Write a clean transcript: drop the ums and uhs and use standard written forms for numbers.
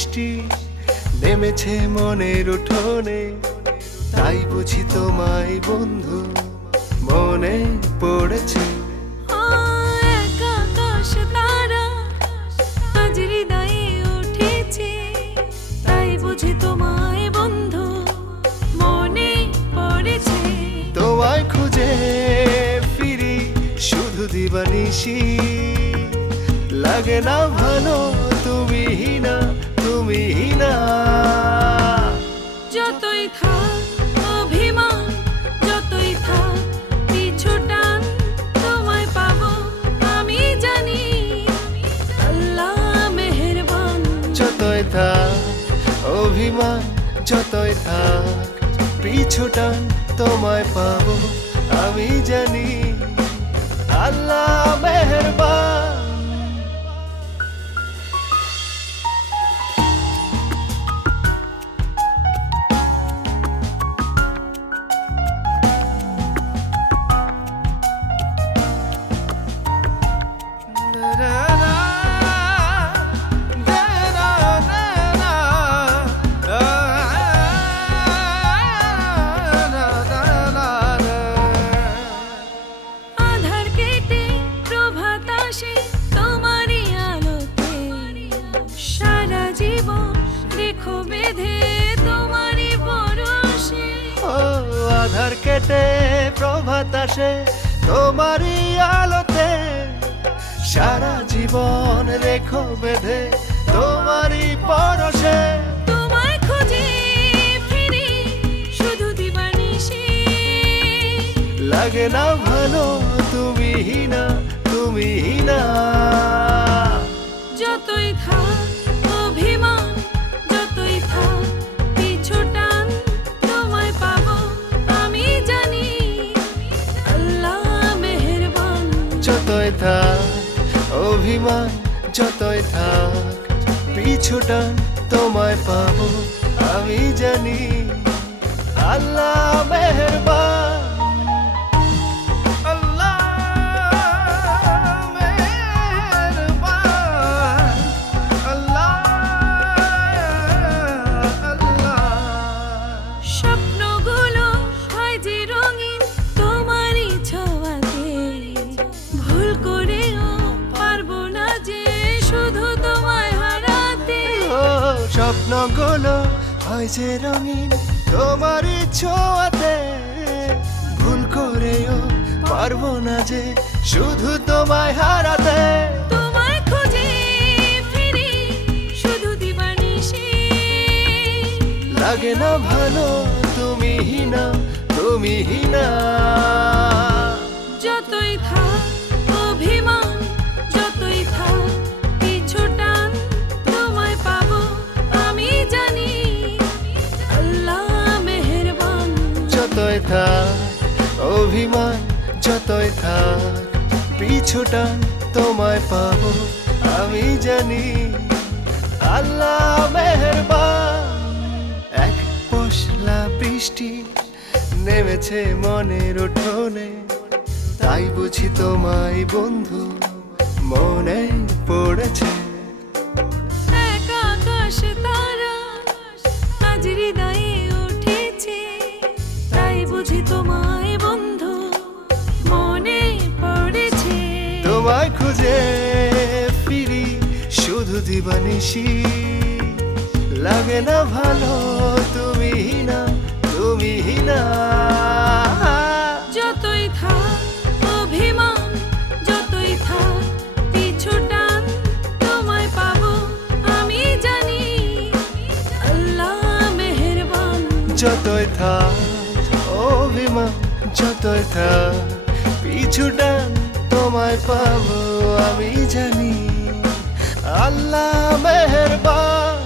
বৃষ্টি নেমেছে মনের উঠোনে, তাই বুঝি তোমায় বন্ধু মনে পড়েছে। আকাশ তারা আজ হৃদয়ে উঠেছে, তাই বুঝি তোমায় বন্ধু মনে পড়েছে। তোমায় খুঁজে ফিরি শুধু দিবানিশি, লাগে না ভালো তুমি না, তুমি না। যতই থাক অভিমান, যতই থাক পিছু টান, তোমায় পাবো আমি জানি, আল্লাহ মেহেরবান। যতই থাক অভিমান, যতই থাক পিছু টান, তোমায় পাবো আমি জানি, আল্লাহ মেহেরবান। আধার কেটে প্রভাত আসে তোমারই আলোতে, সারা জীবন রেখো বেঁধে তোমারই পরশে। ও আধার কেটে প্রভাত আসে তোমারই আলোতে, সারা জীবন রেখো বেঁধে তোমারই পরশে। তোমায় খুঁজে ফিরি শুধু দিবানিশি, লাগে না ভালো তুমি না, তুমি না। যতই থাক অভিমান, যতই থাক পিছু টান, তোমায় পাবো আমি জানি, আল্লাহ মেহেরবান। যতই থাক অভিমান, যতই থাক পিছু টান, তোমায় পাবো আমি জানি, আল্লাহ মেহেরবান। স্বপ্নগুলো হয় যে রঙিন তোমারই ছোঁয়াতে, ভুল করেও পারবো না যে শুধু তোমায় হারাতে। ও স্বপ্নগুলো হয় যে রঙিন তোমারই ছোঁয়াতে, ভুল করেও পারবো না যে শুধু তোমায় হারাতে। তোমায় খুঁজে ফিরি শুধু দিবানিশি, লাগে না ভালো তুমি না, তুমি না। যতই থাক অভিমান, যতই থাক পিছু টান, তোমায় পাবো আমি জানি, আল্লাহ মেহেরবান। যতই থাক অভিমান, যতই থাক পিছু টান, তোমায় পাবো আমি জানি, আল্লাহ মেহেরবান। এক পশলা বৃষ্টি নেমেছে মনের উঠোনে, তাই বুঝি তোমায় বন্ধু মনে পড়েছে। এক আকাশ তারা আজ হৃদয়ে উঠেছে, তাই বুঝি তোমায় বন্ধু মনে পড়েছে। তোমায় খুঁজে ফিরি শুধু দিবানিশি, লাগে না ভালো তুমি না, তুমি না। যতই থাক অভিমান, যতই থাক পিছু টান, তোমায় পাবো আমি জানি, আল্লাহ মেহেরবান। যতই থাক অভিমান, যতই থাক পিছু টান, তোমায় পাবো আমি জানি, আল্লাহ মেহেরবান।